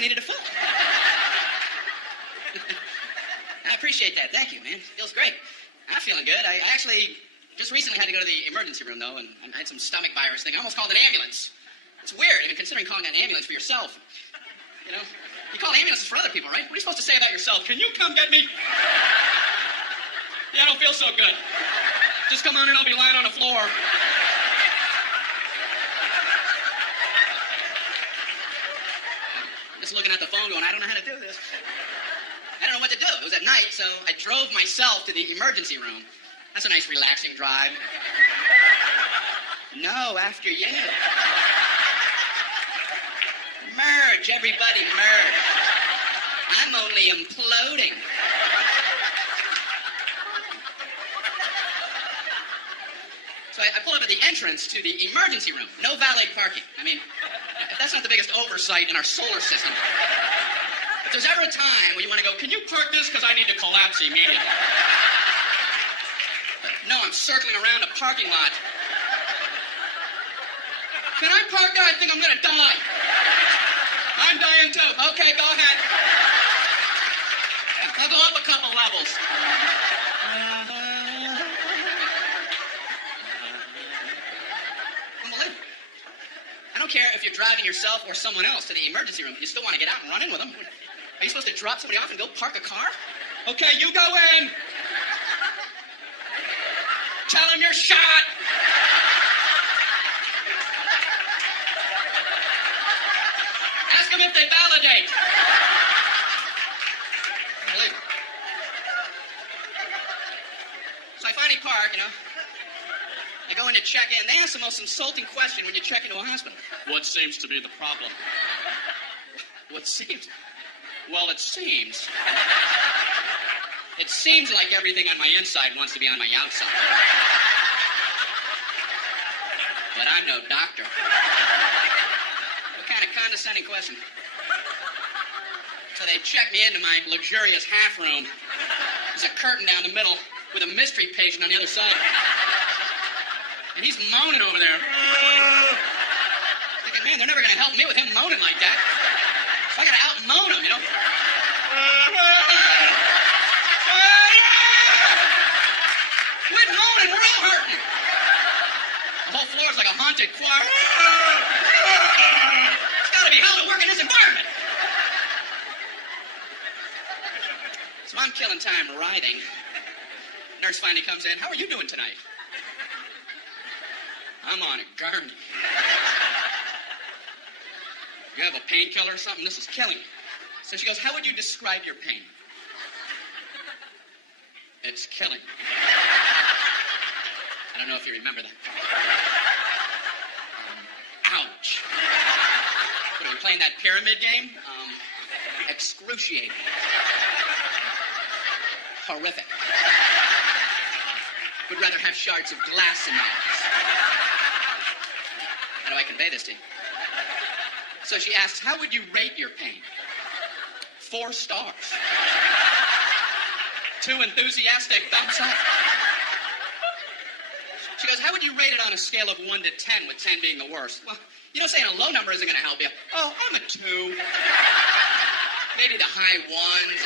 I needed a foot. I appreciate that. Thank you, man. Feels great. I'm feeling good. I actually just recently had to go to the emergency room, though, and I had some stomach virus thing. I almost called an ambulance. It's weird, even considering calling an ambulance for yourself. You know? You call ambulances for other people, right? What are you supposed to say about yourself? Can you come get me? Yeah, I don't feel so good. Just come on in, I'll be lying on the floor. Just looking at the phone going, I don't know how to do this. I don't know what to do. It was at night, so I drove myself to the emergency room. That's a nice, relaxing drive. No, after you. Merge, everybody, merge. I'm only imploding. So I pull up at the entrance to the emergency room. No valet parking. I mean, if that's not the biggest oversight in our solar system. If there's ever a time when you want to go, can you park this because I need to collapse immediately? No, I'm circling around a parking lot. Can I park there? I think I'm going to die. I'm dying too. Okay, go ahead. I'll go up a couple levels. Unbelievable. I don't care if you're driving yourself or someone else to the emergency room. You still want to get out and run in with them. Are you supposed to drop somebody off and go park a car? Okay, you go in. Tell them you're shot. Ask them if they validate. So I finally park, I go in to check in. They ask the most insulting question when you check into a hospital. What seems to be the problem? What seems? Well, it seems. It seems like everything on my inside wants to be on my outside. But I'm no doctor. What kind of condescending question? So they check me into my luxurious half room. There's a curtain down the middle with a mystery patient on the other side. And he's moaning over there. Thinking, man, they're never going to help me with him moaning like that. So I got to out-moan him, Quit moaning, we're all hurting. The whole floor's like a haunted choir. It's got to be hell to work in this environment. So I'm killing time writhing. Nurse finally comes in. How are you doing tonight? I'm on a gurney. You have a painkiller or something? This is killing me. So she goes, how would you describe your pain? It's killing me. I don't know if you remember that. Ouch. What, are we playing that pyramid game? Excruciating. Horrific. Would rather have shards of glass in my eyes. How do I convey this to you? So she asks, how would you rate your pain? 4 stars. 2 enthusiastic thumbs up. She goes, how would you rate it on a scale of 1 to 10, with 10 being the worst? Well, saying a low number isn't going to help you. Oh, I'm a 2. Maybe the high 1s.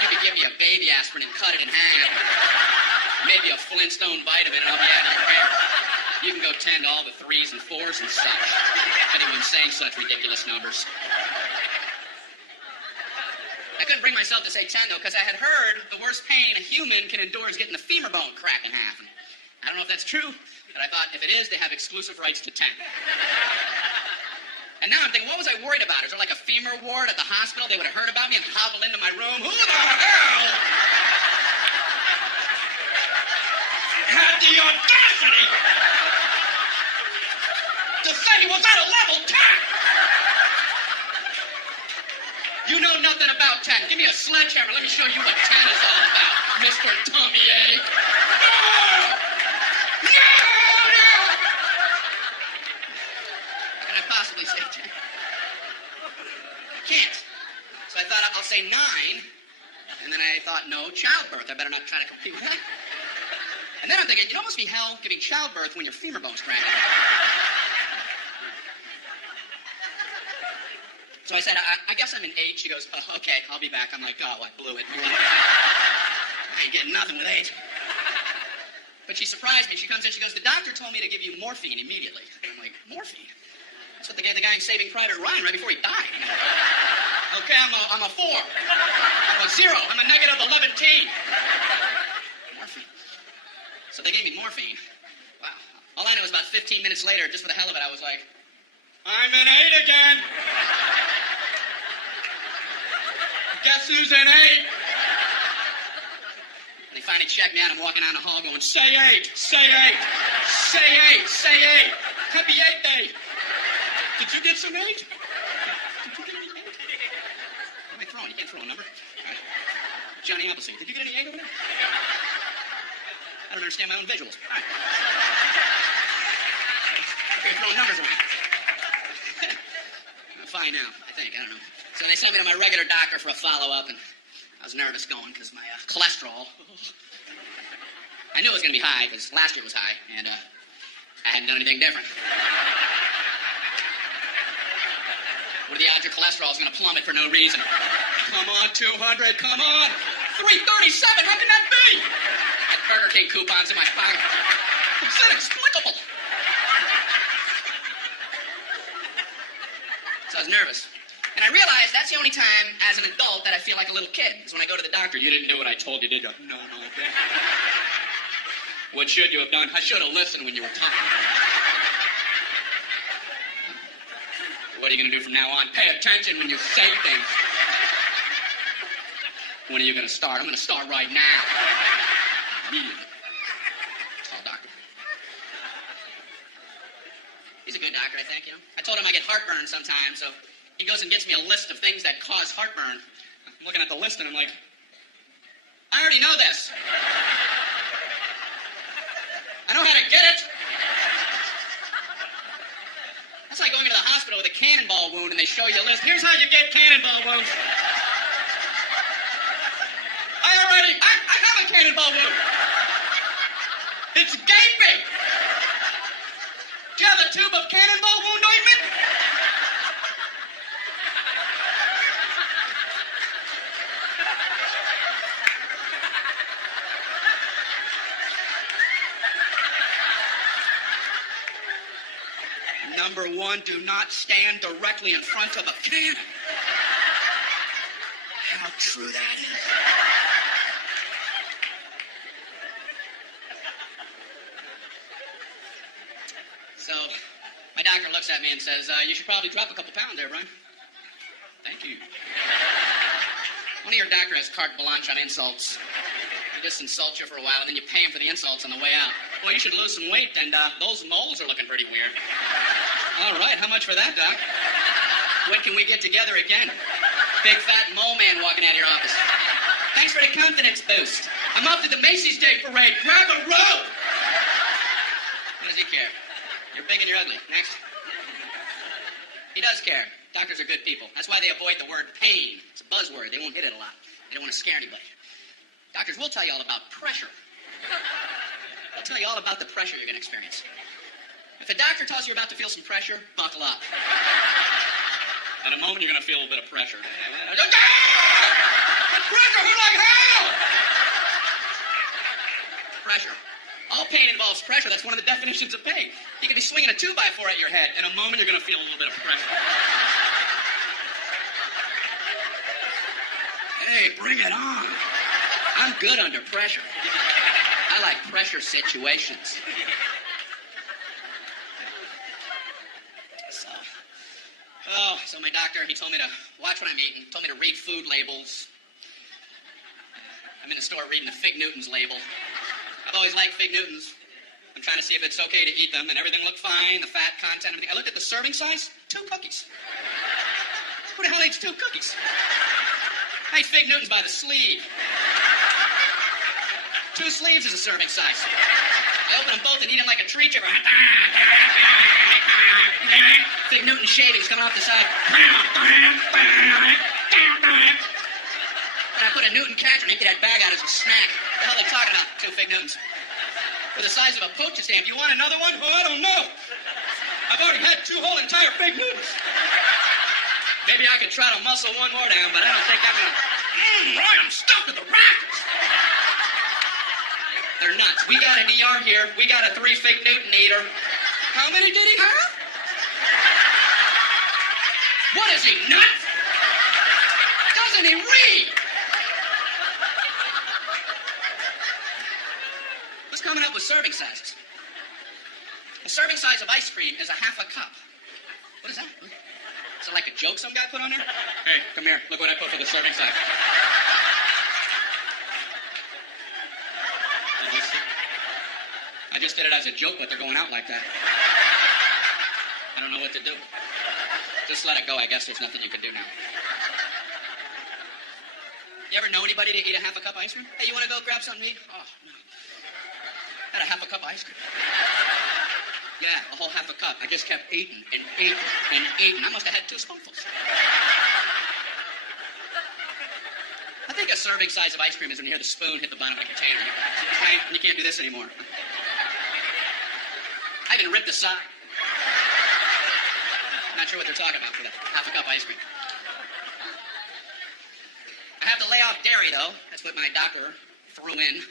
You could give me a baby aspirin and cut it in half. Maybe a Flintstone vitamin and I'll be out of your hair. You can go 10 to all the 3s and 4s and such. Anyone's saying such ridiculous numbers. I couldn't bring myself to say 10, though, because I had heard the worst pain a human can endure is getting the femur bone cracked in half. And I don't know if that's true, but I thought if it is, they have exclusive rights to 10. And now I'm thinking, what was I worried about? Is there like a femur ward at the hospital? They would have heard about me and hobbled into my room. Who the hell had the audacity to say he was at a level 10? You know nothing about 10. Give me a sledgehammer. Let me show you what 10 is all about, Mr. Tommier. No! How can I possibly say 10? I can't. So I thought I'll say 9. And then I thought, no, childbirth. I better not try to compete with that. And then I'm thinking, it must be hell giving childbirth when your femur bone's cracked. So I said, I guess I'm in 8. She goes, oh, okay, I'll be back. I'm like, oh, I blew it. I ain't getting nothing with 8. But she surprised me. She comes in, she goes, the doctor told me to give you morphine immediately. And I'm like, morphine? That's what they gave the guy in Saving Private Ryan right before he died. Okay, I'm a 4. I'm a 0. I'm a negative 11. Morphine. So they gave me morphine. Wow. All I know is about 15 minutes later, just for the hell of it, I was like, I'm in 8 again. Guess who's in 8? They finally checked me out. I'm walking down the hall going, say 8, say 8, say 8, say 8. Could be 8 day. Did you get some 8? Did you get any 8? What am I throwing? You can't throw a number. All right. Johnny Appleseed. Did you get any 8 over there? I don't understand my own visuals. All right. You're throwing numbers around. I'm fine now, I think. I don't know. So they sent me to my regular doctor for a follow-up, and I was nervous going because my cholesterol. I knew it was going to be high because last year was high, and I hadn't done anything different. What are the odds your cholesterol is going to plummet for no reason? Come on, 200, come on. 337, how can that be? I had Burger King coupons in my pocket. It's inexplicable. So I was nervous. And I realized that's the only time, as an adult, that I feel like a little kid. Is when I go to the doctor. You didn't do what I told you, did you? No, I didn't. What should you have done? I should have listened when you were talking. What are you going to do from now on? Pay attention when you say things. When are you going to start? I'm going to start right now. Immediately. Tall doctor. He's a good doctor, I think, you know. I told him I get heartburn sometimes, so he goes and gets me a list of things that cause heartburn. I'm looking at the list and I'm like, I already know this. I know how to get it. That's like going to the hospital with a cannonball wound and they show you a list. Here's how you get cannonball wounds. I have a cannonball wound. It's gaping. Do you have a tube of cannonball wound ointment? Number 1, do not stand directly in front of a cannon. How true that is. So, my doctor looks at me and says, you should probably drop a couple pounds there, Brian. Thank you. One of your doctor has carte blanche on insults. He just insults you for a while, and then you pay him for the insults on the way out. Well, you should lose some weight, and those moles are looking pretty weird. All right, how much for that, Doc? When can we get together again? Big fat mole man walking out of your office. Thanks for the confidence boost. I'm off to the Macy's Day Parade. Grab a rope! What does he care? You're big and you're ugly. Next. He does care. Doctors are good people. That's why they avoid the word pain. It's a buzzword. They won't hit it a lot. They don't want to scare anybody. Doctors will tell you all about pressure. They'll tell you all about the pressure you're going to experience. If a doctor tells you you're about to feel some pressure, buckle up. At a moment, you're going to feel a bit of pressure. Pressure, who like hell? Pressure. All pain involves pressure. That's one of the definitions of pain. You could be swinging a 2x4 at your head. In a moment, you're going to feel a little bit of pressure. Hey, bring it on. I'm good under pressure. I like pressure situations. So my doctor, he told me to watch what I'm eating. Told me to read food labels. I'm in the store reading the Fig Newtons label. I've always liked Fig Newtons. I'm trying to see if it's okay to eat them, and everything looked fine, the fat content, everything. I looked at the serving size, 2 cookies. Who the hell eats 2 cookies? I ate Fig Newtons by the sleeve. 2 sleeves is a serving size. I open them both and eat them like a tree chipper. Fig Newton shavings coming off the side. And I put a Newton catcher and empty that bag out as a snack. What the hell are they talking about? 2 Fig Newtons. With the size of a postage stamp. You want another one? Oh, I don't know. I've already had 2 whole entire Fig Newtons. Maybe I could try to muscle one more down, but I don't think I'm gonna... Right, I'm stuck with the rackets. They're nuts. We got an ER here. We got a 3 fig Newton eater. How many did he have? What is he, nuts? Doesn't he read? What's coming up with serving sizes? A serving size of ice cream is a half a cup. What is that? Is it like a joke some guy put on there? Hey, come here. Look what I put for the serving size. I just did it as a joke, but they're going out like that. I don't know what to do. Just let it go. I guess there's nothing you can do now. You ever know anybody to eat a half a cup of ice cream? Hey, you want to go grab something to eat? Oh, no. Had a half a cup of ice cream. Yeah, a whole half a cup. I just kept eating and eating and eating. I must have had 2 spoonfuls. I think a serving size of ice cream is when you hear the spoon hit the bottom of the container. Okay? And you can't do this anymore. I even ripped the side. Not sure what they're talking about for that half a cup of ice cream. I have to lay off dairy, though. That's what my doctor threw in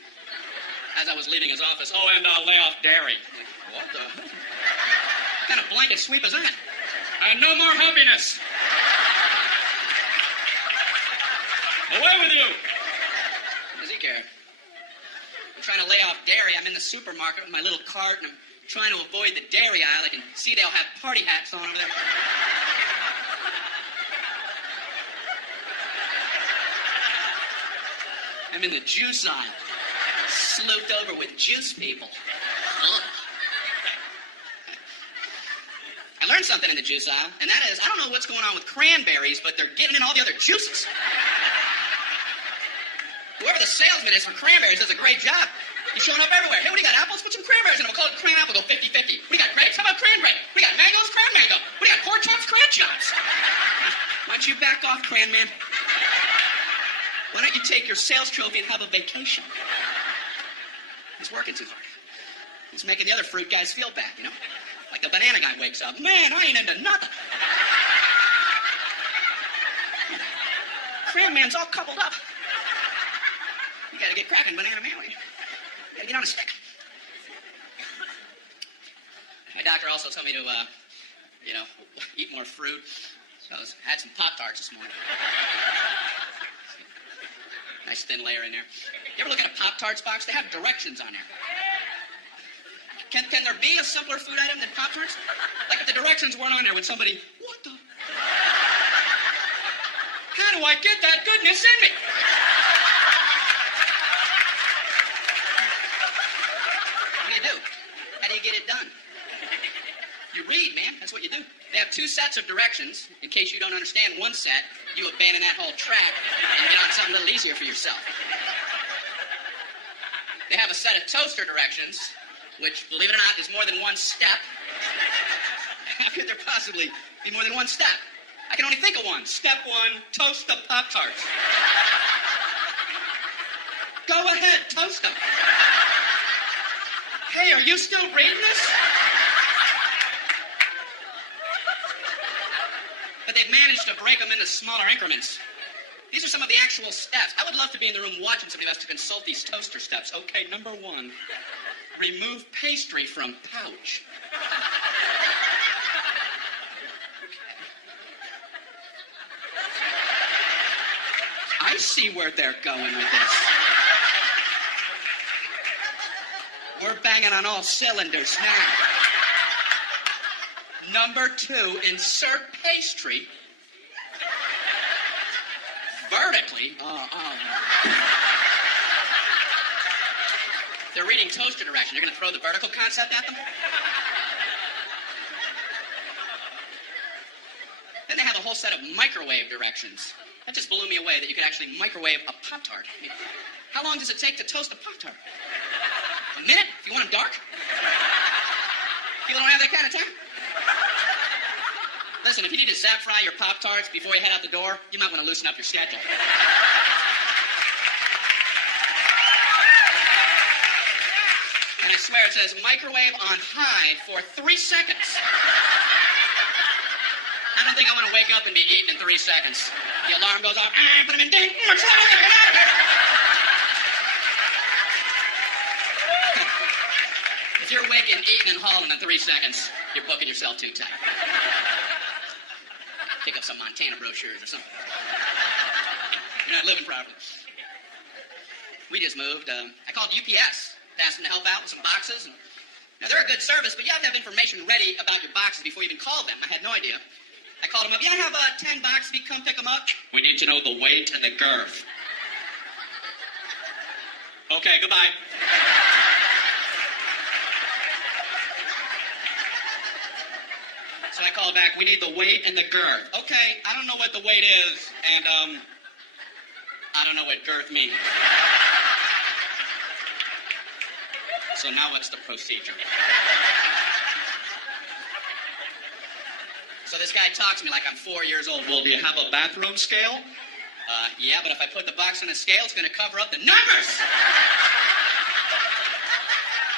as I was leaving his office. Oh, and lay off dairy. Like, what the hell? What kind of blanket sweep is that? And no more happiness. Away with you. Does he care? I'm trying to lay off dairy. I'm in the supermarket with my little cart, and I'm trying to avoid the dairy aisle. I can see they'll have party hats on over there. I'm in the juice aisle, slooped over with juice people. Ugh. I learned something in the juice aisle, and that is, I don't know what's going on with cranberries, but they're getting in all the other juices. Whoever the salesman is for cranberries does a great job. He's showing up everywhere. Hey, what do you got, apples? Put some cranberries in them. We'll call it cran apple. Go 50-50. What do you got, grapes? How about cranberry? What do you got, mangoes? Cran mango. What do you got, pork chops? Cran chops. Why don't you back off, cran man? Why don't you take your sales trophy and have a vacation? He's working too hard. He's making the other fruit guys feel bad, you know? Like the banana guy wakes up. Man, I ain't into nothing. Cran man's all coupled up. You gotta get cracking, banana man. You gotta get on a stick. My doctor also told me to, eat more fruit. So I had some Pop-Tarts this morning. Nice thin layer in there. You ever look at a Pop-Tarts box? They have directions on there. Can there be a simpler food item than Pop-Tarts? Like if the directions weren't on there, would somebody, what the? How do I get that goodness in me? What do you do? How do you get it done? You read, man. That's what you do. They have 2 sets of directions. In case you don't understand one set, you abandon that whole track and get on something a little easier for yourself. They have a set of toaster directions, which, believe it or not, is more than 1 step. How could there possibly be more than 1 step? I can only think of one. Step 1, toast the Pop-Tarts. Go ahead, toast them. Hey, are you still reading this? But they've managed to break them into smaller increments. These are some of the actual steps. I would love to be in the room watching somebody else to consult these toaster steps. Okay, number 1, remove pastry from pouch. I see where they're going with this. We're banging on all cylinders now. Number 2, insert pastry vertically. They're reading toaster direction. You're going to throw the vertical concept at them? Then they have a whole set of microwave directions. That just blew me away that you could actually microwave a Pop-Tart. I mean, how long does it take to toast a Pop-Tart? A minute? If you want them dark? People don't have that kind of time? Listen, if you need to zap fry your Pop-Tarts before you head out the door, you might want to loosen up your schedule. And I swear it says microwave on high for 3 seconds. And don't think I want to wake up and be eaten in 3 seconds. The alarm goes off. Put him in ding. If you're waking, eating, and hauling in 3 seconds, you're booking yourself too tight. Pick up some Montana brochures or something. You're not living properly. We just moved. I called UPS, asked them to help out with some boxes. Now, they're a good service, but you have to have information ready about your boxes before you even call them. I had no idea. I called them up. Yeah, I have 10 boxes. If you come pick them up. We need to know the weight and the girth. Okay, goodbye. So I called back. We need the weight and the girth. Okay, I don't know what the weight is, and I don't know what girth means. So now what's the procedure? So this guy talks to me like I'm 4 years old. Well, do you have a bathroom scale? Yeah, but if I put the box on a scale, it's going to cover up the numbers.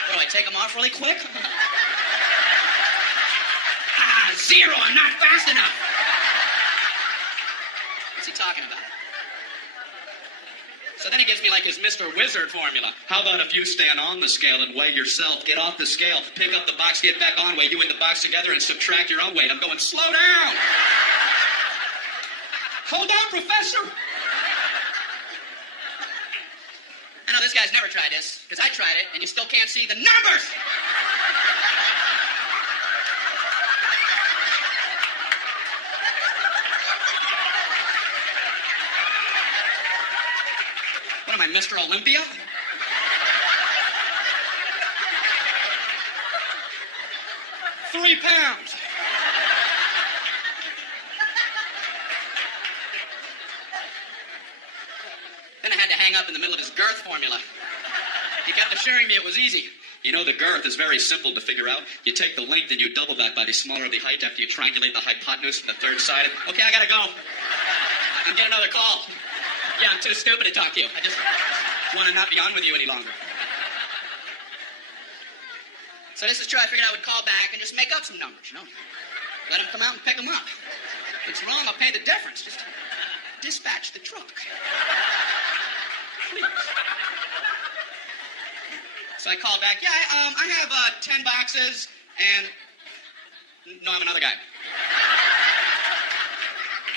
What, do I take them off really quick? 0, I'm not fast enough. What's he talking about? So then he gives me like his Mr. Wizard formula. How about if you stand on the scale and weigh yourself, get off the scale, pick up the box, get back on, weigh you and the box together, and subtract your own weight. I'm going, slow down. Hold on, Professor. I know this guy's never tried this, because I tried it, and you still can't see the numbers. What am I, Mr. Olympia? £3. Then I had to hang up in the middle of his girth formula. He kept assuring me it was easy. You know, the girth is very simple to figure out. You take the length and you double that by the smaller the height after you triangulate the hypotenuse from the third side. Okay, I gotta go. I'm getting another call. Yeah, I'm too stupid to talk to you. I just want to not be on with you any longer. So this is true. I figured I would call back and just make up some numbers, you know. Let him come out and pick them up. If it's wrong, I'll pay the difference. Just dispatch the truck. Please. So I called back. Yeah, I have 10 boxes and... No, I'm another guy.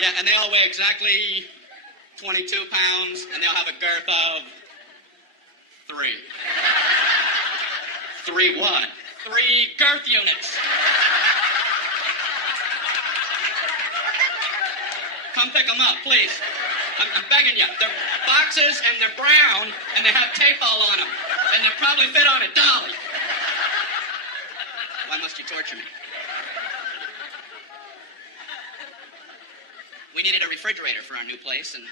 Yeah, and they all weigh exactly 22 pounds, and they'll have a girth of 3. 3 what? 3 girth units. Come pick them up, please. I'm begging you. They're boxes, and they're brown, and they have tape all on them, and they'll probably fit on a dolly. Why must you torture me? We needed a refrigerator for our new place, and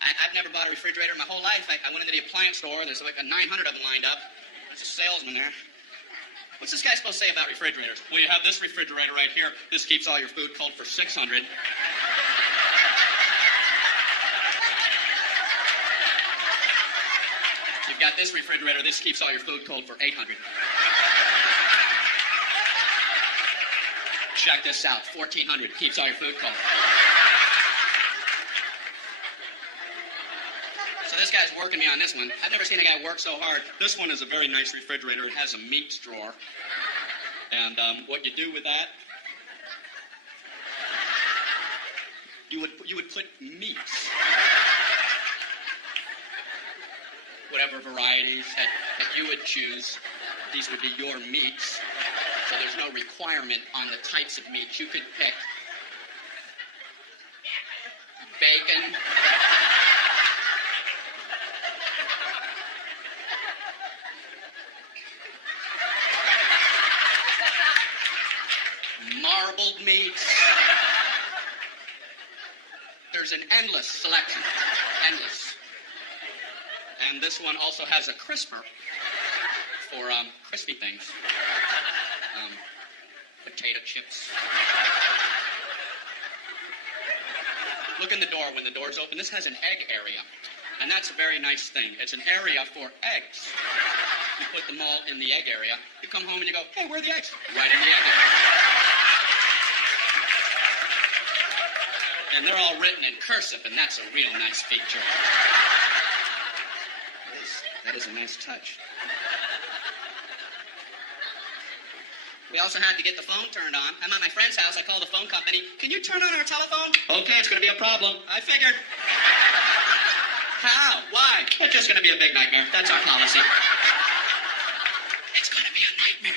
I've never bought a refrigerator in my whole life. I went into the appliance store. There's like 900 of them lined up. There's a salesman there. What's this guy supposed to say about refrigerators? Well, you have this refrigerator right here. This keeps all your food cold for 600. You've got this refrigerator. This keeps all your food cold for 800. Check this out. 1400 keeps all your food cold. This guy's working me on this one. I've never seen a guy work so hard. This one is a very nice refrigerator. It has a meats drawer. And what you do with that, you would put meats. Whatever varieties that you would choose, these would be your meats. So there's no requirement on the types of meats. You could pick bacon, marbled meats. There's an endless selection. Endless. And this one also has a crisper for crispy things. Potato chips. Look in the door when the door's open. This has an egg area. And that's a very nice thing. It's an area for eggs. You put them all in the egg area. You come home and you go, hey, where are the eggs? Right in the egg area. And they're all written in cursive, and that's a real nice feature. That is a nice touch. We also had to get the phone turned on. I'm at my friend's house. I called the phone company. Can you turn on our telephone? Okay, it's going to be a problem. I figured. How? Why? It's just going to be a big nightmare. That's our policy. It's going to be a nightmare.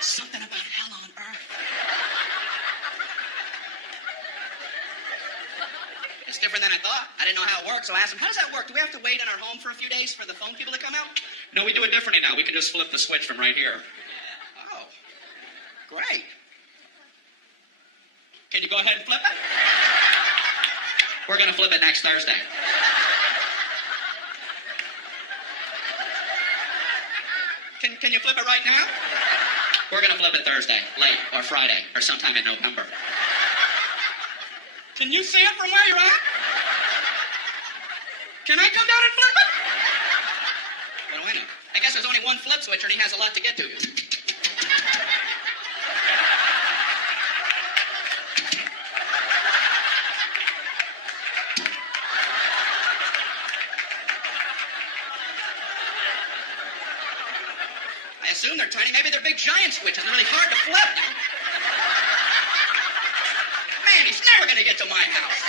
Something about hell on earth. It's different than I thought. I didn't know how it worked, so I asked him, how does that work? Do we have to wait in our home for a few days for the phone people to come out? No, we do it differently now. We can just flip the switch from right here. Oh, great. Can you go ahead and flip it? We're going to flip it next Thursday. Can you flip it right now? We're going to flip it Thursday, late, or Friday, or sometime in November. Can you see it from where you're at? Can I come down and flip it? What do I know? I guess there's only one flip switcher and he has a lot to get to. I assume they're tiny. Maybe they're big giant switches. They're really hard to flip. Man, he's never going to get to my house.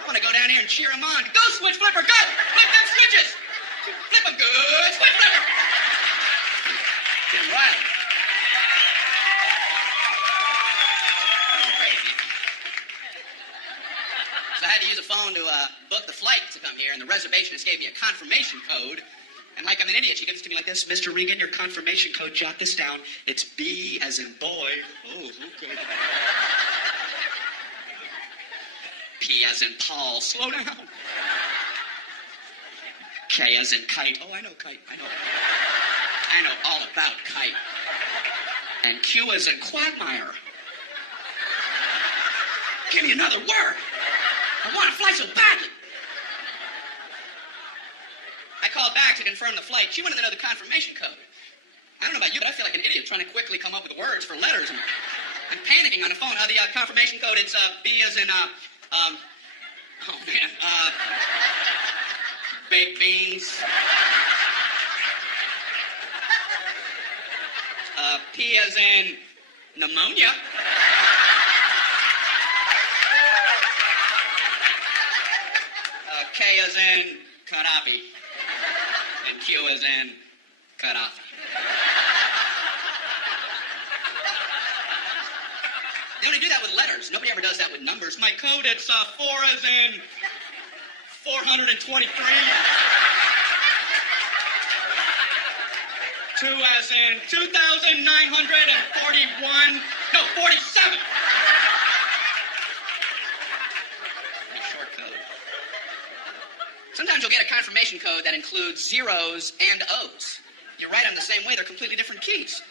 I want to go down here and cheer him on. Go, switch flipper, go! Flip them switches! Flip them good, switch flipper! Get right. So I had to use a phone to book the flight to come here, and the reservationist gave me a confirmation code. And like I'm an idiot, she gives it to me like this. Mr. Regan, your confirmation code, jot this down. It's B as in boy. Oh, okay. P as in Paul. Slow down. K as in kite. Oh, I know kite. I know all about kite. And Q as in quagmire. Give me another word. I want to fly so badly. I called back to confirm the flight. She wanted to know the confirmation code. I don't know about you, but I feel like an idiot trying to quickly come up with words for letters. I'm panicking on the phone. The confirmation code, it's B as in, baked beans. P as in pneumonia. K as in Gaddafi. And Q as in Gaddafi. They only do that with letters. Nobody ever does that with numbers. My code, it's 4 as in 423. 2 as in 2,941. No, 47. Pretty short code. Sometimes you'll get a confirmation code that includes zeros and O's. You write them the same way. They're completely different keys.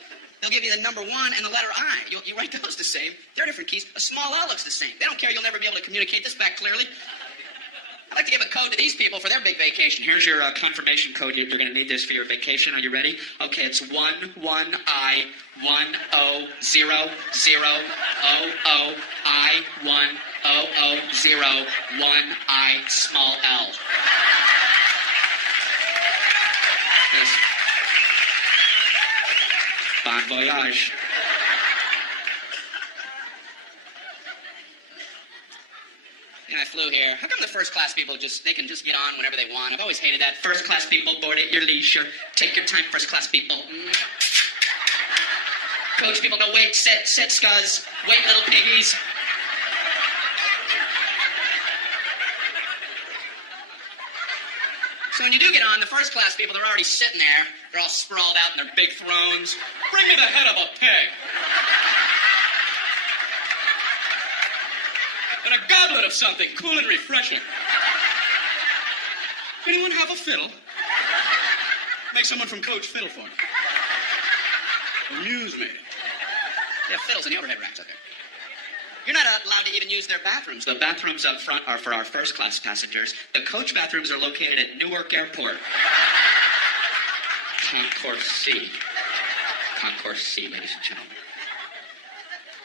They'll give you the number 1 and the letter I. You write those the same. They're different keys. A small L looks the same. They don't care. You'll never be able to communicate this back clearly. I'd like to give a code to these people for their big vacation. Here's your confirmation code. You're going to need this for your vacation. Are you ready? Okay, it's 1 1 I 1 0 0 0 0 0 I 1 0 0 0 1 I small L. Yes. Bon voyage. I flew here. How come the first class people they can just get on whenever they want? I've always hated that. First class people board at your leisure. Take your time, first class people. Coach people, no wait, sit, scuzz. Wait, little piggies. So when you do get on, the first class people, they're already sitting there. They're all sprawled out in their big thrones. Bring me the head of a pig. And a goblet of something cool and refreshing. Anyone have a fiddle? Make someone from Coach fiddle for me. Amuse me. They have fiddles in the overhead racks out there. You're not allowed to even use their bathrooms. The bathrooms up front are for our first-class passengers. The coach bathrooms are located at Newark Airport. Concourse C. Concourse C, ladies and gentlemen.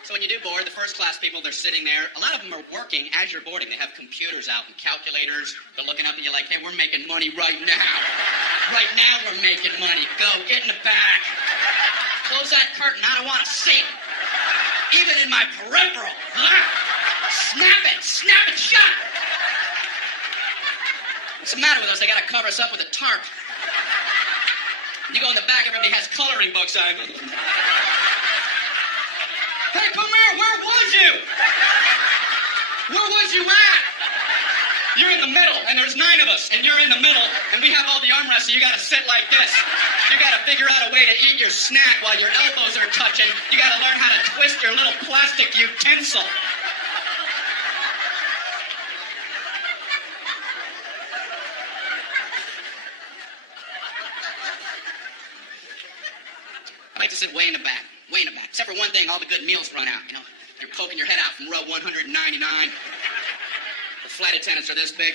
So when you do board, the first class people, they're sitting there. A lot of them are working as you're boarding. They have computers out and calculators. They're looking up at you like, hey, we're making money right now. Right now we're making money. Go, get in the back. Close that curtain. I don't want to see it. Even in my peripheral. Snap it shut. What's the matter with us? They got to cover us up with a tarp. You go in the back, everybody has coloring books on. Hey, come here, where was you? Where was you at? You're in the middle, and there's 9 of us, and you're in the middle, and we have all the armrests, so you gotta sit like this. You gotta figure out a way to eat your snack while your elbows are touching. You gotta learn how to twist your little plastic utensil. I like to sit way in the back. Way in the back. Except for one thing, all the good meals run out, you know. You're poking your head out from row 199. The flight attendants are this big.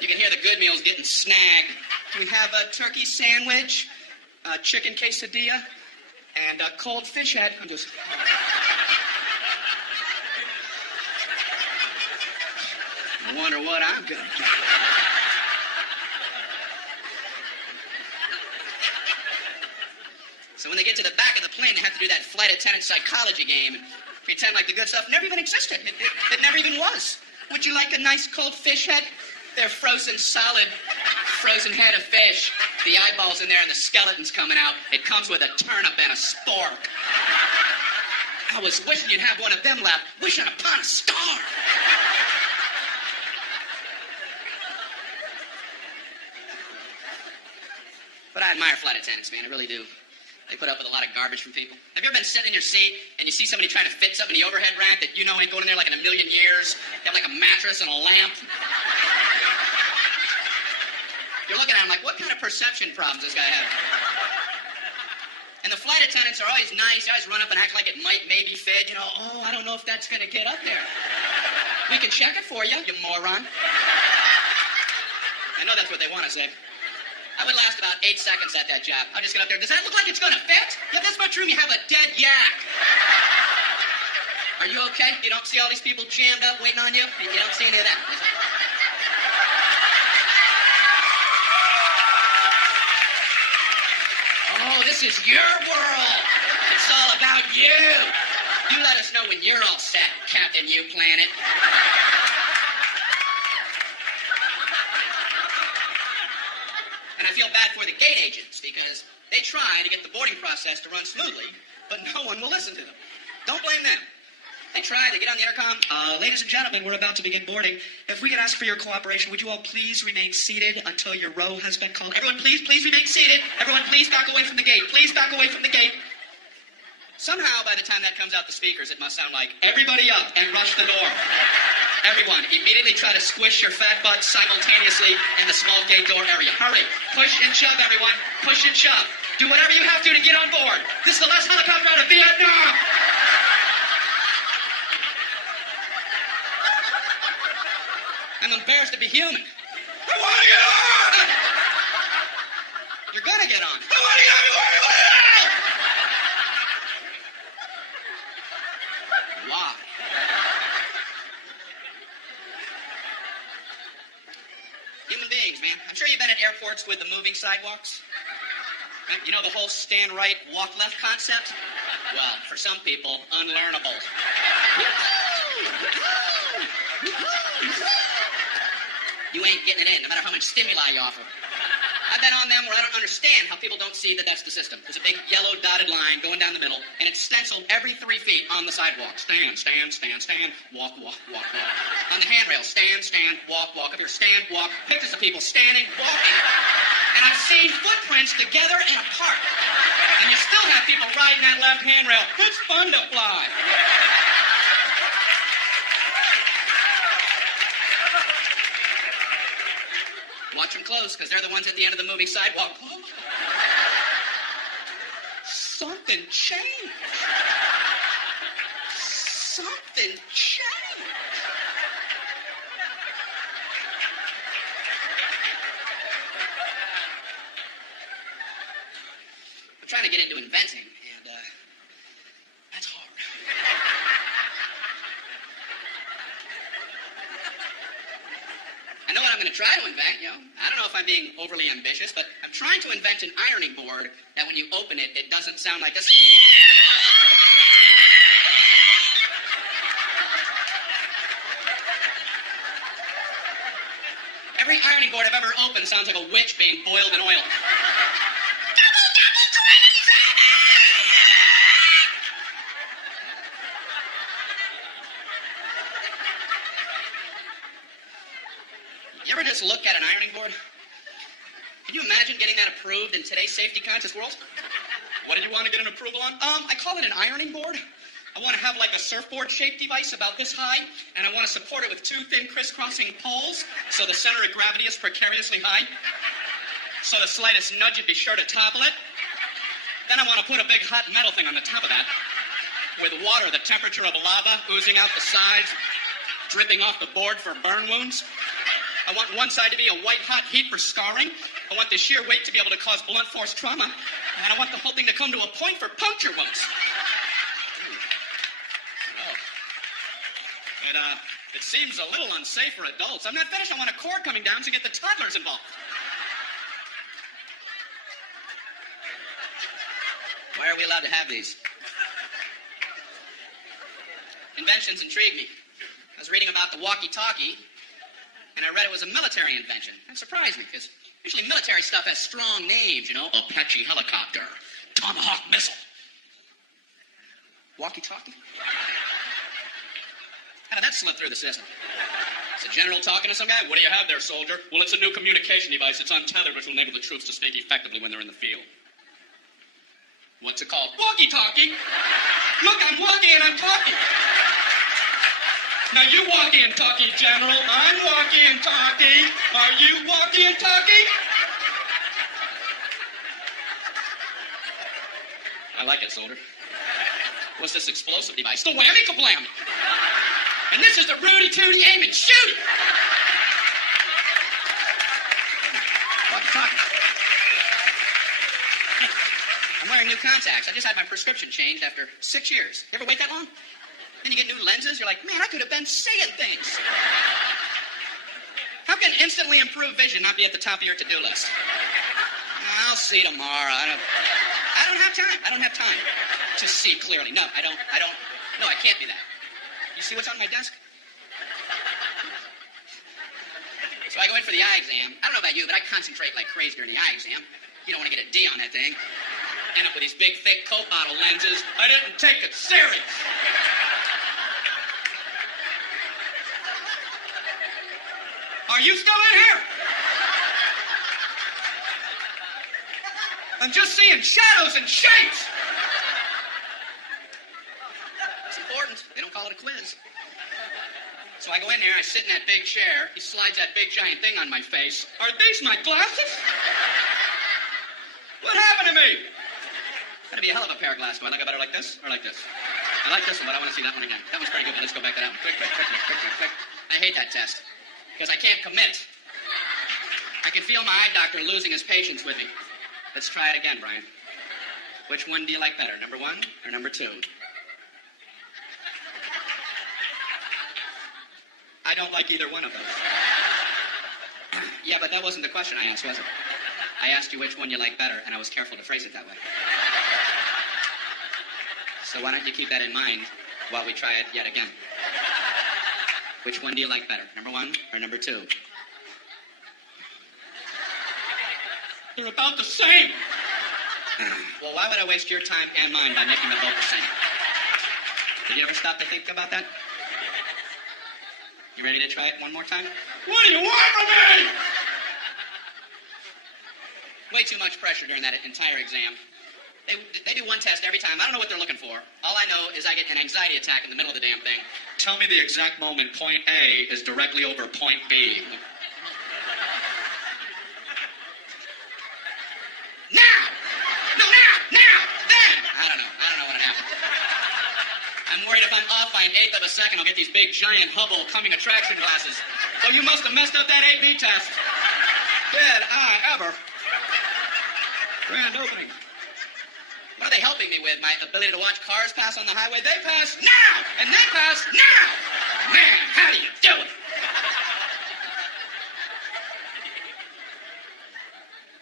You can hear the good meals getting snagged. Do we have a turkey sandwich, a chicken quesadilla, and a cold fish head? I'm just... I wonder what I'm gonna do. So when they get to the back of the plane, they have to do that flight attendant psychology game and pretend like the good stuff never even existed. It never even was. Would you like a nice cold fish head? They're frozen solid, frozen head of fish. The eyeballs in there and the skeleton's coming out. It comes with a turnip and a spork. I was wishing you'd have one of them left. Wishing upon a star. But I admire flight attendants, man. I really do. They put up with a lot of garbage from people. Have you ever been sitting in your seat and you see somebody trying to fit something in the overhead rack that you know ain't going in there like in a million years? They have like a mattress and a lamp. You're looking at him like, what kind of perception problems does this guy have? And the flight attendants are always nice. They always run up and act like it might maybe fit. You know, oh, I don't know if that's going to get up there. We can check it for you, you moron. I know that's what they want to say. I would last about 8 seconds at that job. I'll just get up there. Does that look like it's going to fit? You have this much room, you have a dead yak. Are you okay? You don't see all these people jammed up waiting on you? You don't see any of that? Oh, this is your world. It's all about you. You let us know when you're all set, Captain U-Planet. And I feel bad for the gate agents because they try to get the boarding process to run smoothly, but no one will listen to them. Don't blame them. They try, they get on the intercom. Ladies and gentlemen, we're about to begin boarding. If we could ask for your cooperation, would you all please remain seated until your row has been called? Everyone, please remain seated. Everyone, please back away from the gate. Please back away from the gate. Somehow, by the time that comes out the speakers, it must sound like, everybody up and rush the door. Everyone, immediately try to squish your fat butt simultaneously in the small gate door area. Hurry. Push and shove, everyone. Push and shove. Do whatever you have to get on board. This is the last helicopter out of Vietnam. I'm embarrassed to be human. I want to get on! You're gonna get on. I want to get on! Why? Human beings, man. I'm sure you've been at airports with the moving sidewalks. Right? You know the whole stand right, walk left concept? Well, for some people, unlearnable. You ain't getting it in, no matter how much stimuli you offer. I've been on them where I don't understand how people don't see that that's the system. There's a big yellow dotted line going down the middle, and it's stenciled every 3 feet on the sidewalk. Stand, stand, stand, stand, walk, walk, walk, walk. On the handrail, stand, stand, walk, walk. Up here, stand, walk. Pictures of people standing, walking. And I've seen footprints together and apart. And you still have people riding that left handrail. It's fun to fly. Watch them close, because they're the ones at the end of the moving sidewalk. Something changed. Something changed. I'm trying to get into inventing, and that's hard. I know what I'm going to try to invent, you know. I don't know if I'm being overly ambitious, but I'm trying to invent an ironing board that when you open it, it doesn't sound like this. Every ironing board I've ever opened sounds like a witch being boiled in oil. You ever just look at an ironing board? Can you imagine getting that approved in today's safety-conscious world? What did you want to get an approval on? I call it an ironing board. I want to have like a surfboard-shaped device about this high, and I want to support it with two thin crisscrossing poles, so the center of gravity is precariously high. So the slightest nudge would be sure to topple it. Then I want to put a big hot metal thing on the top of that, with water the temperature of lava oozing out the sides, dripping off the board for burn wounds. I want one side to be a white-hot heat for scarring. I want the sheer weight to be able to cause blunt force trauma. And I want the whole thing to come to a point for puncture wounds. Oh. It seems a little unsafe for adults. I'm not finished. I want a cord coming down to get the toddlers involved. Why are we allowed to have these? Inventions intrigue me. I was reading about the walkie-talkie, and I read it was a military invention. That surprised me, because usually military stuff has strong names, you know. Apache helicopter, Tomahawk missile. Walkie-talkie? How did that slip through the system? Is the general talking to some guy? What do you have there, soldier? Well, it's a new communication device. It's untethered, which will enable the troops to speak effectively when they're in the field. What's it called? Walkie-talkie. Look, I'm walking and I'm talking. Now you walkie and talkie, General. I'm walkie and talkie. Are you walkie and talkie? I like it, soldier. What's this explosive device? The whammy kablam. And this is the Rudy Tooty aim and shoot. Walkie-talkie. I'm wearing new contacts. I just had my prescription changed after 6 years. You ever wait that long? Then you get new lenses. You're like, man, I could have been saying things. How can instantly improved vision not be at the top of your to-do list? I'll see tomorrow. I don't have time. I don't have time to see clearly. No, I don't. No, I can't be that. You see what's on my desk? So I go in for the eye exam. I don't know about you, but I concentrate like crazy during the eye exam. You don't want to get a D on that thing. End up with these big, thick Coke bottle lenses. I didn't take it serious. Are you still in here? I'm just seeing shadows and shapes. It's important. They don't call it a quiz. So I go in there, I sit in that big chair. He slides that big giant thing on my face. Are these my glasses? What happened to me? That'd be a hell of a pair of glasses. Do I look better like this or like this? I like this one, but I want to see that one again. That one's pretty good. Let's go back to that one. Quick. I hate that test because I can't commit. I can feel my eye doctor losing his patience with me. Let's try it again, Brian. Which one do you like better, number 1 or number 2? I don't like either one of those. Yeah, but that wasn't the question I asked, was it? I asked you which one you like better, and I was careful to phrase it that way. So why don't you keep that in mind while we try it yet again? Which one do you like better, number 1 or number 2? They're about the same. Well, why would I waste your time and mine by making them both the same? Did you ever stop to think about that? You ready to try it one more time? What do you want from me? Way too much pressure during that entire exam. They do one test every time. I don't know what they're looking for. All I know is I get an anxiety attack in the middle of the damn thing. Tell me the exact moment point A is directly over point B. Now! No, now! Then! I don't know what happened. I'm worried if I'm off by an eighth of a second, I'll get these big, giant Hubble coming attraction glasses. So you must have messed up that AB test. Did I ever? Grand opening. What are they helping me with? My ability to watch cars pass on the highway? They pass now! And they pass now! Man, how do you do it?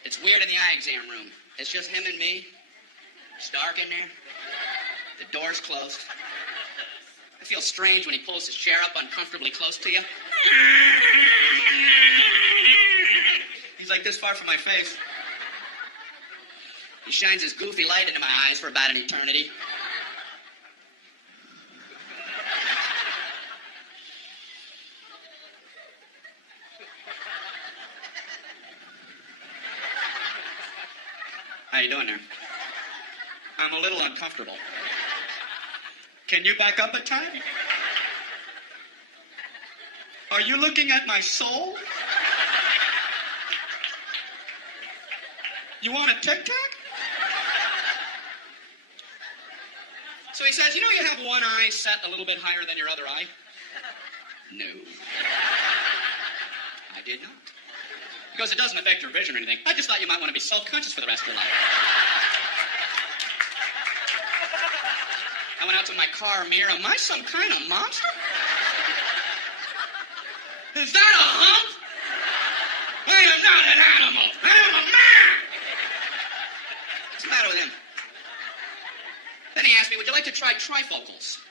It's weird in the eye exam room. It's just him and me. It's dark in there. The door's closed. I feel strange when he pulls his chair up uncomfortably close to you. He's like this far from my face. He shines his goofy light into my eyes for about an eternity. How you doing there? I'm a little uncomfortable. Can you back up a time? Are you looking at my soul? You want a Tic Tac? So he says, you know you have one eye set a little bit higher than your other eye? No. I did not. Because it doesn't affect your vision or anything. I just thought you might want to be self-conscious for the rest of your life. I went out to my car mirror. Am I some kind of monster? Is that a hump? I am not an animal. I am a man. What's the matter with him? Then he asked me, would you like to try trifocals?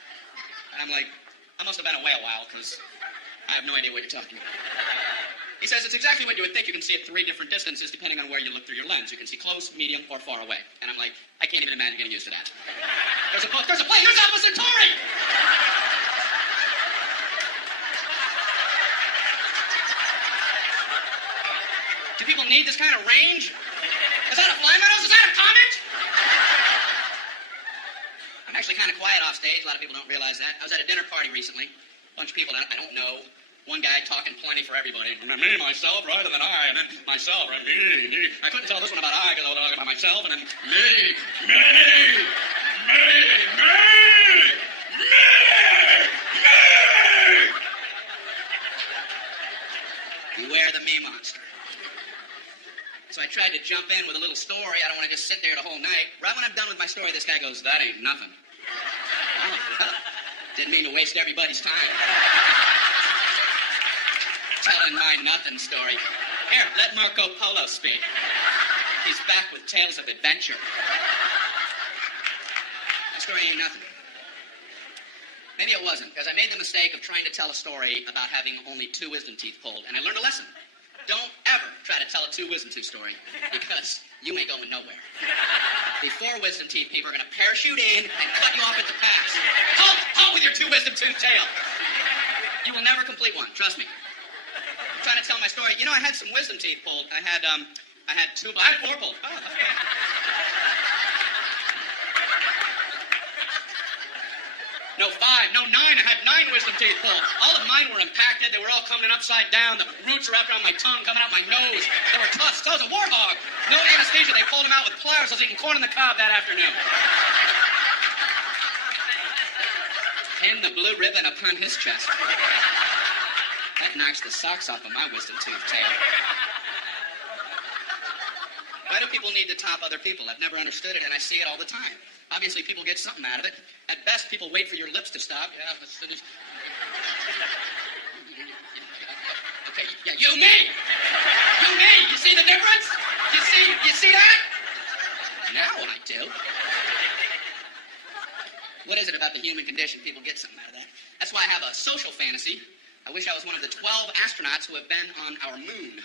And I'm like, I must have been away a while because I have no idea what you're talking about. He says it's exactly what you would think. You can see at 3 different distances depending on where you look through your lens. You can see close, medium, or far away. And I'm like, I can't even imagine getting used to that. There's a book, there's a plane, there's Alpha Centauri! Do people need this kind of range? Is that a flying meadows? Is that a comet? I'm actually kind of quiet off stage. A lot of people don't realize that. I was at a dinner party recently. A bunch of people I don't know. One guy talking plenty for everybody. Me, myself, right, and then I, and then myself, right, me. I couldn't tell this one about I because I was talking about myself, and then me. Beware the me monster. So I tried to jump in with a little story. I don't want to just sit there the whole night. Right when I'm done with my story, this guy goes, that ain't nothing. Didn't mean to waste everybody's time. Telling my nothing story. Here, let Marco Polo speak. He's back with tales of adventure. The story ain't nothing. Maybe it wasn't, because I made the mistake of trying to tell a story about having only 2 wisdom teeth pulled, and I learned a lesson. Don't ever try to tell a 2 wisdom tooth story, because you may go nowhere. The 4 wisdom teeth people are going to parachute in and cut you off at the pass. Halt with your 2 wisdom tooth tale. You will never complete one, trust me. I'm trying to tell my story. You know, I had some wisdom teeth pulled. I had 4 pulled. Oh, okay. No, 5. No, 9. I had 9 wisdom teeth pulled. All of mine were impacted. They were all coming upside down. The roots were wrapped around my tongue, coming out my nose. They were tough. So I was a war hog. No anesthesia. They pulled them out with pliers. I was eating corn on the cob that afternoon. Pin the blue ribbon upon his chest. That knocks the socks off of my wisdom tooth tail. Why do people need to top other people? I've never understood it, and I see it all the time. Obviously, people get something out of it. At best, people wait for your lips to stop. Yeah, let's finish. Okay, yeah, you, me! You, me! You see the difference? You see that? Now I do. What is it about the human condition? People get something out of that. That's why I have a social fantasy. I wish I was one of the 12 astronauts who have been on our moon.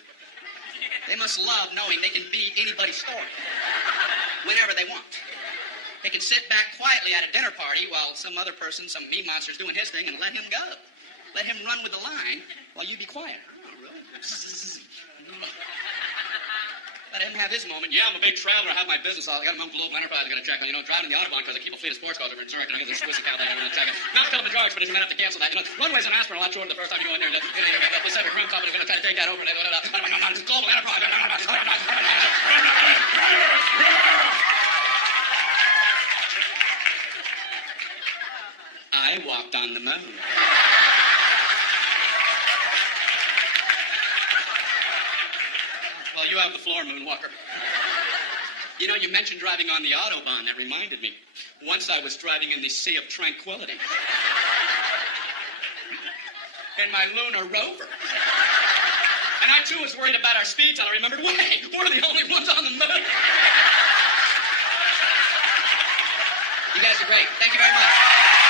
They must love knowing they can be anybody's story whenever they want. They can sit back quietly at a dinner party while some other person, some me monster's doing his thing, and let him go. Let him run with the line while you be quiet. Oh, really? Let him have his moment. Yeah, I'm a big traveler. I have my business. I got my own global enterprise I got to check on. You know, driving the Autobahn because I keep a fleet of sports cars over in Zurich, and I get this Swiss account that I got to check on. Not to tell them the drug expedition, I have to cancel that. You know, runways and aspirin are a lot shorter the first time you go in there. The Pacific Rim Company is going to try to take that over. Global enterprise. I walked on the moon. Well, you have the floor, Moonwalker. You know, you mentioned driving on the Autobahn. That reminded me. Once I was driving in the Sea of Tranquility. In my Lunar Rover. And I, too, was worried about our speed till I remembered, wait, we're the only ones on the moon. You guys are great. Thank you very much.